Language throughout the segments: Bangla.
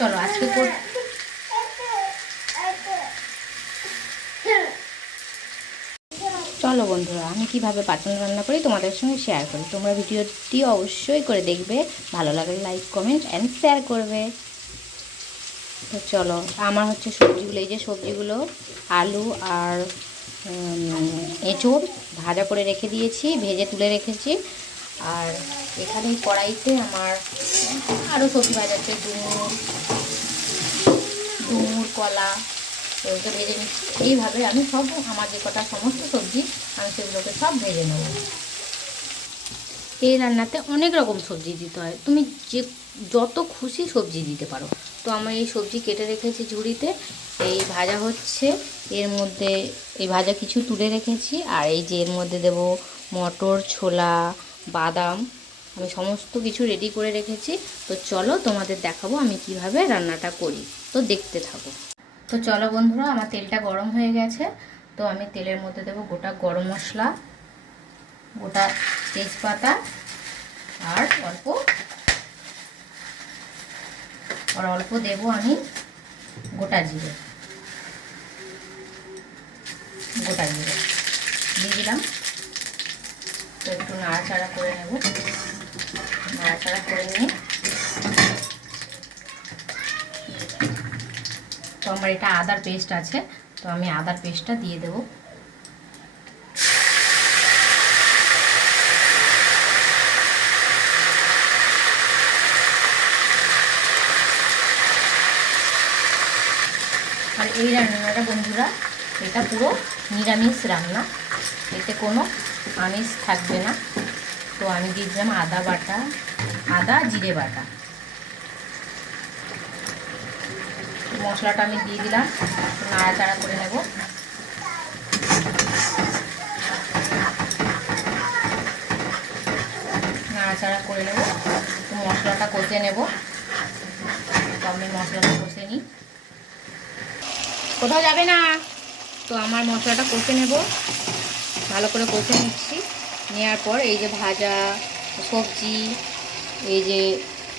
চলো, আজকে চলো বন্ধুরা, আমি কীভাবে পাচন রান্না করি তোমাদের সঙ্গে শেয়ার করি। তোমরা ভিডিওটি অবশ্যই করে দেখবে, ভালো লাগলে লাইক কমেন্ট অ্যান্ড শেয়ার করবে। তো চলো, আমার হচ্ছে সবজিগুলো, এই যে সবজিগুলো, আলু আর এঁচোড় ভাজা করে রেখে দিয়েছি, ভেজে তুলে রেখেছি। আর এখানে কড়াইতে আমার আরও সবজি ভাজা আছে কলা এগুলোকে ভেজে নিচ্ছি। এইভাবে আমি সব আমার যে কটা সমস্ত সবজি, আমি সেগুলোকে সব ভেজে নেব। এই রান্নাতে অনেক রকম সবজি দিতে হয়। তুমি যে যত খুশি সবজি দিতে পারো। তো আমি এই সবজি কেটে রেখেছি ঝুড়িতে। এই ভাজা হচ্ছে। এর মধ্যে এই ভাজা কিছু তুলে রেখেছি। আর এই যে এর মধ্যে দেব মটর, ছোলা, বাদাম। আমি সমস্ত কিছু রেডি করে রেখেছি। তো চলো তোমাদের দেখাবো আমি কীভাবে রান্নাটা করি। তো দেখতে থাকো। তো চলো বন্ধুরা, আমার তেলটা গরম হয়ে গেছে। তো আমি তেলের মধ্যে দেবো গোটা গরম মশলা, গোটা তেজপাতা আর অল্প আর অল্প দেবো আমি গোটা জিরে। গোটা জিরে। দিয়ে দিলাম। তো একটু নাড়াচাড়া করে নেব। নাড়াচাড়া করে নিয়ে আমার এটা আদার পেস্ট আছে, তো আমি আদার পেস্টটা দিয়ে দেবো। আর এই রান্নাটা বন্ধুরা, এটা পুরো নিরামিষ রান্না, এতে কোনো আমিষ থাকবে না। তো আমি দিয়ে দিলাম আদা বাটা, আদা, জিরে বাটা। মশলাটা আমি দিয়ে দিলাম, নাড়াচাড়া করে নেব। নাড়াচাড়া করে নেব মশলাটা কষে নেব। আমি মশলাটা কষে নিই। কোথাও যাবে না? তো আমার মশলাটা কষে নেব। ভালো করে কষে নিচ্ছি। নেওয়ার পর এই যে ভাজা সবজি, এই যে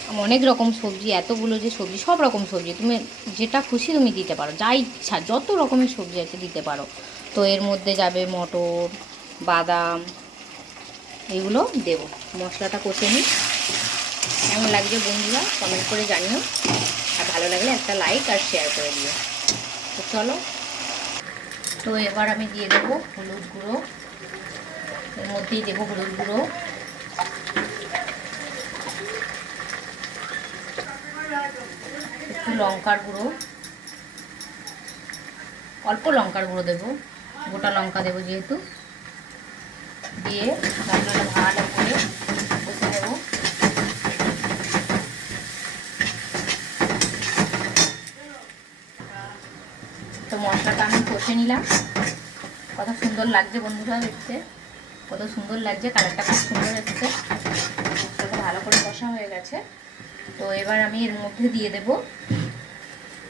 অনেক রকম সবজি, এতগুলো যে সবজি, সব রকম সবজি। তুমি যেটা খুশি তুমি দিতে পারো। যা ইচ্ছা, যত রকমের সবজি আছে দিতে পারো। তো এর মধ্যে যাবে মটর, বাদাম, এগুলো দেবো। মশলাটা কষে নিই। কেমন লাগছে বন্ধুরা? কমেন্ট করে জানিও। আর ভালো লাগলে একটা লাইক আর শেয়ার করে দিও। তো চলো। তো এবার আমি দিয়ে দেবো হলুদ গুঁড়ো। এর মধ্যেই দেবো হলুদ গুঁড়ো। একটু লঙ্কার গুঁড়ো। অল্প লঙ্কার গুঁড়ো দেবো, গোটা লঙ্কা দেবো যেহেতু। দিয়ে রান্নাটা ভালো করে কষে দেবো তো মশলাটা আমি কষে নিলাম। কত সুন্দর লাগছে বন্ধুরা দেখতে। কত সুন্দর লাগছে, কালারটা খুব সুন্দর এসছে। ভালো করে কষা হয়ে গেছে। তো এবার আমি এর মধ্যে দিয়ে দেব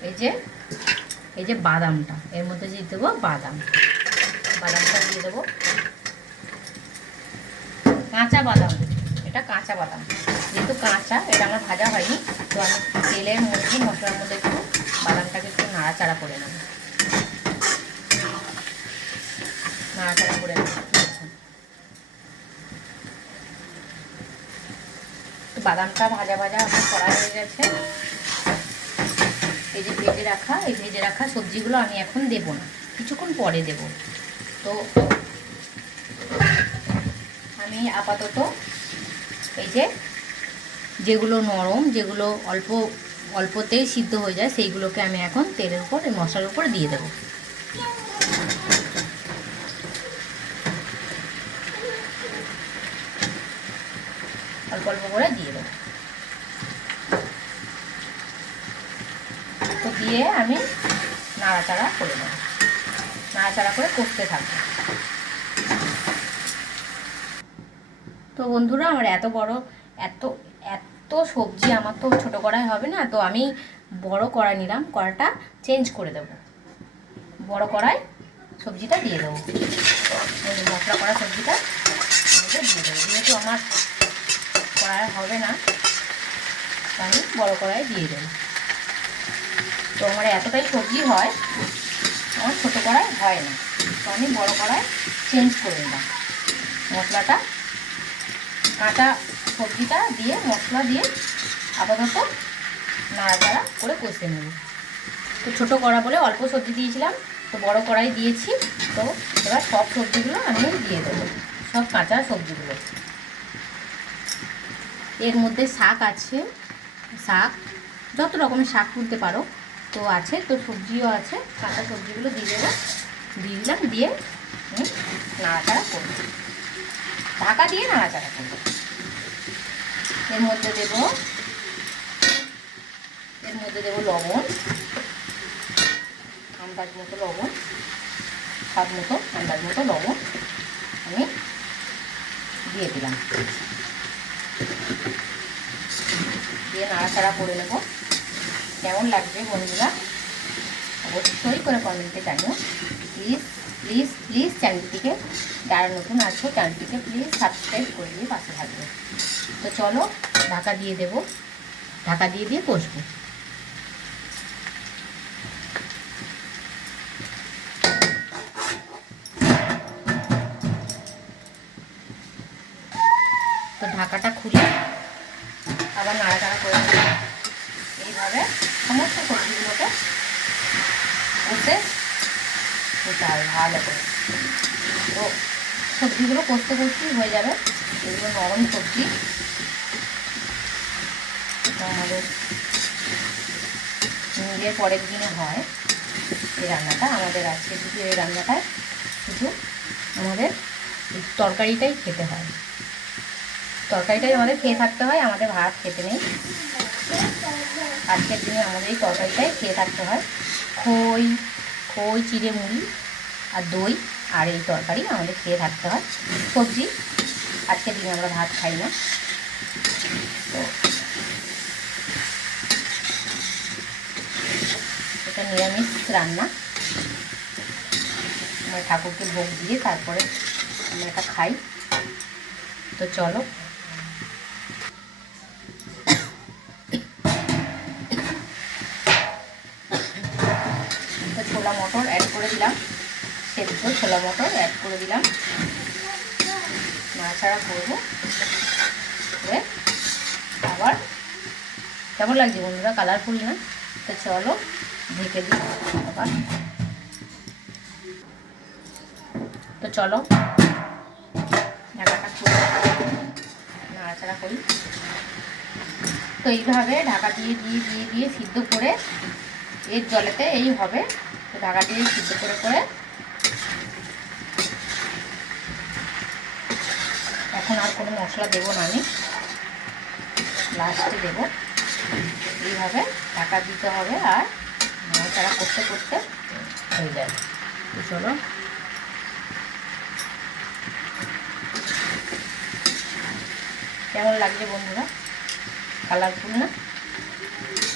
এই যে এই যে বাদামটা। এর মধ্যে দিয়ে দেবো বাদাম। বাদামটা দিয়ে দেবো। কাঁচা বাদাম। এটা কাঁচা বাদাম। যেহেতু কাঁচা, এটা আমার ভাজা হয়নি, তো আমি তেলের মধ্যে, মশলার মধ্যে একটু বাদামটাকে একটু নাড়াচাড়া করে নেব। নাড়াচাড়া করে নেব তো বাদামটা ভাজা ভাজা আমার করা হয়ে গেছে। এই যে ভেজে রাখা, এই ভেজে রাখা সবজিগুলো আমি এখন দেব না, কিছুক্ষণ পরে দেব। তো আমি আপাতত এই যে যেগুলো নরম, যেগুলো অল্প, অল্পতেই সিদ্ধ হয়ে যায়, সেইগুলোকে আমি এখন তেলের উপর, মশলার উপর দিয়ে দেবো অল্প অল্প করে দিয়ে দেবো তো দিয়ে আমি নাড়াচাড়া করে দেবো নাড়াচাড়া করে কষতে থাকব। তো বন্ধুরা, আমার এত বড়, এত এত সবজি আমার তো ছোটো কড়াই হবে না, তো আমি বড় কড়াই নিলাম, কড়াটা চেঞ্জ করে দেব। বড় কড়াই সবজিটা দিয়ে দেবো। মশলা করা সবজিটা দিয়ে দেবো। যেহেতু আমার কড়াই হবে না আমি বড় কড়াই দিয়ে দেবো। তো আমার এতটাই সবজি হয়, আমার ছোটো কড়াই হয় না। তো আমি বড়ো কড়াই চেঞ্জ করে নিলাম। মশলাটা কাঁচা সবজিটা দিয়ে, মশলা দিয়ে আপাতত নাড়াচাড়া করে কষে নেব। তো ছোটো কড়া বলে অল্প সবজি দিয়েছিলাম, তো বড় কড়াই দিয়েছি। তো এবার সব সবজিগুলো আমি দিয়ে দেবো, সব কাঁচা সবজিগুলো। এর মধ্যে শাক আছে, শাক যত রকমের শাক তুলতে পারো, তো আছে তো সবজিও আছে, কাঁচা সবজিগুলো দিয়ে দেবো। দিয়ে দিলাম, দিয়ে নাড়াচাড়া করব ঢাকা দিয়ে নাড়াচাড়া করব এর মধ্যে দেব, এর মধ্যে দেব লবণ, আন্দাজ মতো লবণ, স্বাদ মতো, আন্দাজ মতো লবণ আমি দিয়ে দিলাম। দিয়ে নাড়াচাড়া করে নেব। কেমন লাগবে বন্ধুরা? অবশ্যই করে কমেন্টে জানিও। প্লিজ প্লিজ প্লিজ চ্যানেলটিকে যারা নতুন আছো চ্যানেলটিকে প্লিজ সাবস্ক্রাইব করে দিয়ে পাশে থাকবে। তো চলো, ঢাকা দিয়ে দেব। ঢাকা দিয়ে দিয়ে কষবো তো ঢাকাটা খুলে আবার নাড়াচাড়া করে এইভাবে সমস্ত সবজিগুলোকে কষে নিতে হবে ভালো করে। তো সবজিগুলো কষতে কষতেই হয়ে যাবে। এগুলো নরম সবজি। আমাদের নিজের পরের দিনে হয় এই রান্নাটা। আমাদের আজকে শুধু এই রান্নাটায় শুধু আমাদের তরকারিটাই খেতে হয়। তরকারিটাই আমাদের খেয়ে থাকতে হয়, আমাদের ভাত খেতে নেই। আজকের দিনে আমাদের এই তরকারিটাই খেয়ে থাকতে হয়। খই খই, চিড়ে মুড়ি আর দই আর এই তরকারি আমাদের খেয়ে থাকতে হয়। সবজি, আজকের দিনে আমরা ভাত খাই না। তো এটা নিরামিষ রান্না। আমরা ঠাকুরকে ভোগ দিয়ে তারপরে আমরা এটা খাই। তো চলো তো ছোলা মটর অ্যাড করে দিলাম। সেদ্ধ ছোলা মটর অ্যাড করে দিলাম। নাড়াচাড়া করব। করে আবার কেমন লাগছে বন্ধুরা? কালারফুল না? তো চলো ঢেকে দিই আবার। তো চলো ঢাকাটা খুলে নাড়াচাড়া করি। তো এইভাবে ঢাকা দিয়ে দিয়ে দিয়ে দিয়ে সিদ্ধ করে এর জলেতে এই হবে ঢাকা দিয়ে সিদ্ধ করে করে এখন আর কোনো মশলা দেবো না আমি। লাস্টে দেবো। এইভাবে ঢাকা দিতে হবে আর তারা করতে করতে হয়ে যাবে। চলো। কেমন লাগছে বন্ধুরা? কালারফুল না?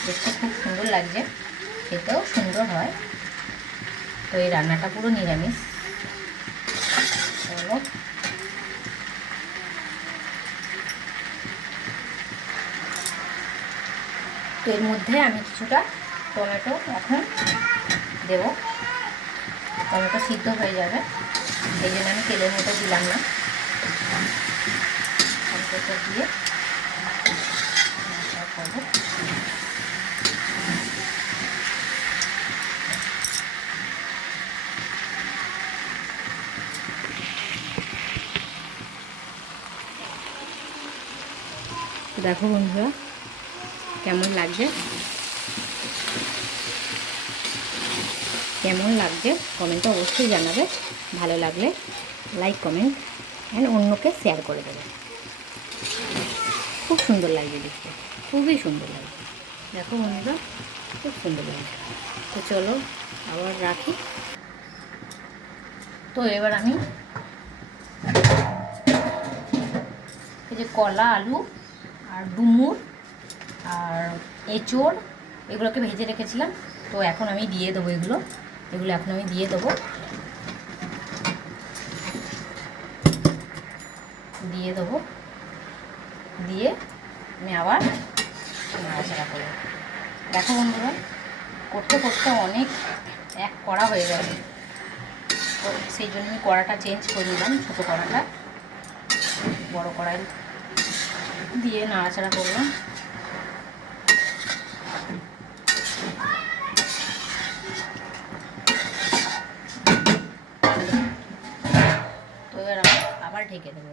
দেখতে খুব সুন্দর লাগছে। খেতেও সুন্দর হয়। তো এই রান্নাটা পুরো নিরামিষ। তো এর মধ্যে আমি কিছুটা টমেটো এখন দেব। টমেটো সিদ্ধ হয়ে যাবে। এই জন্য আমি তেলের মতো দিলাম না। দিয়ে নাড়াচাড়া করব দেখো বন্ধুরা, কেমন লাগছে? কেমন লাগছে? কমেন্টে অবশ্যই জানাবে। ভালো লাগলে লাইক কমেন্ট অ্যান্ড অন্যকে শেয়ার করে দেবে। খুব সুন্দর লাগছে দেখতে, খুবই সুন্দর লাগছে। দেখো বন্ধুরা, খুব সুন্দর লাগছে। তো চলো আবার রাখি। তো এবার আমি এই যে কলা, আলু আর ডুমুর, আর এঁচোড়, এগুলোকে ভেজে রেখেছিলাম। তো এখন আমি দিয়ে দেবো এগুলো। এগুলো এখন আমি দিয়ে দেবো। দিয়ে দেবো। দিয়ে আমি আবার নাড়াচাড়া করব। দেখো বন্ধুরা, করতে করতে অনেক এক কড়া হয়ে গেছে তো সেই জন্য আমি কড়াটা চেঞ্জ করে দিলাম, ছোটো কড়াটা। বড় কড়াই দিয়ে নাড়াচাড়া করলাম। এবার আবার ঢেকে দেবো।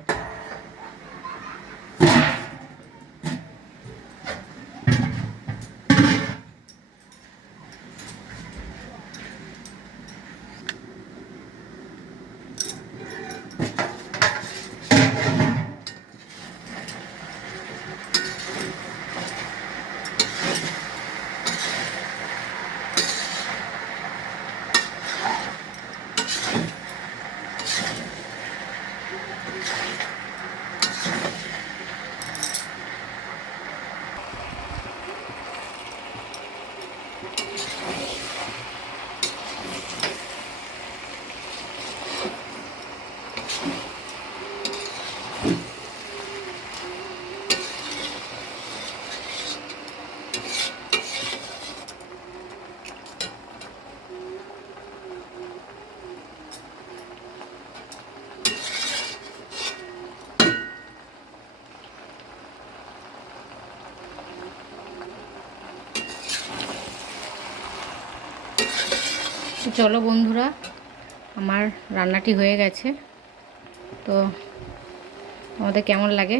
চলো বন্ধুরা, আমার রান্নাটি হয়ে গেছে। তো আমাদের কেমন লাগে?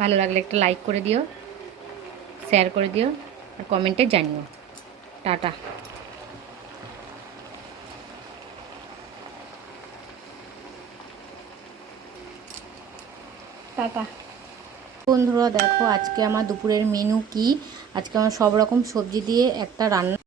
ভালো লাগলে একটা লাইক করে দিও শেয়ার করে দিও, আর কমেন্টে জানিও। টাটা। টাটা। বন্ধুরা, দেখো আজকে আমার দুপুরের মেনু কি? আজকে আমার সব রকম সবজি দিয়ে একটা রান্না